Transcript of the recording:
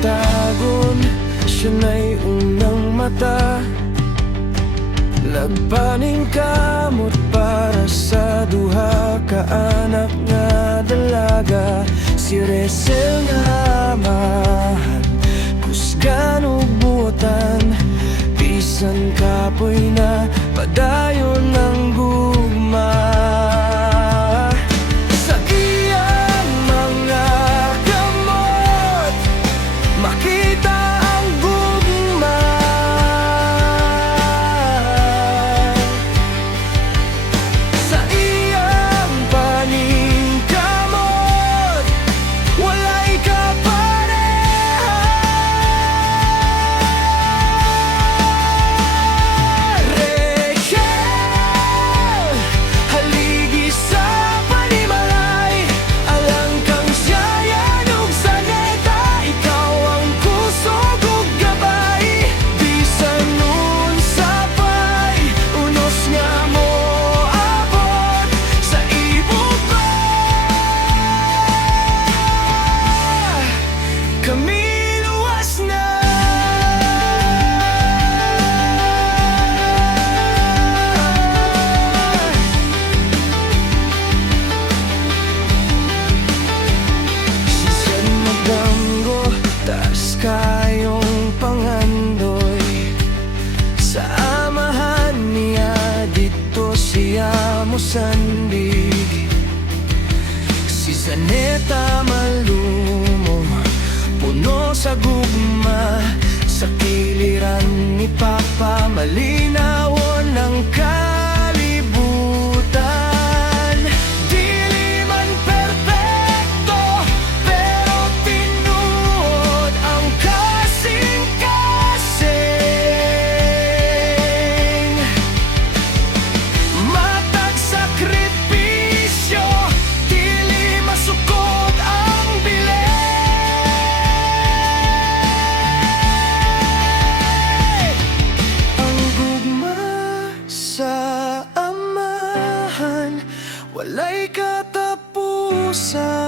tagon, siya na'y unang mata. Nagpaning kamot para sa duha ka anak nga dalaga. Si Resel nga amahan, kusgan ug buotan, bisan kapoy na padayon ng gugma. Sa iyang mga kamot makita ang gugma. Sa iyang paningkamot walay kapareha. Rachel, haligi sa panimalay, alang kang siyayan ug saneta. Ikaw ang kusog ug gabay, bisan unsa pa'y unos nga mo abot sa ibog pa. Kami luwas na. Sisan magdanggo, taas kayong pangandoy. Sa amahan niya dito siya mosandig. Si Zaneta malumo, puno sa gugma. Sa kiliran ni Papa malinawon ang kalibutan. Dili man perpekto, pero tinuod ang kasing-kasing. Matag sakripisyo, dili masukod ang bilis. Ang gugma sa amahan walay katapusan.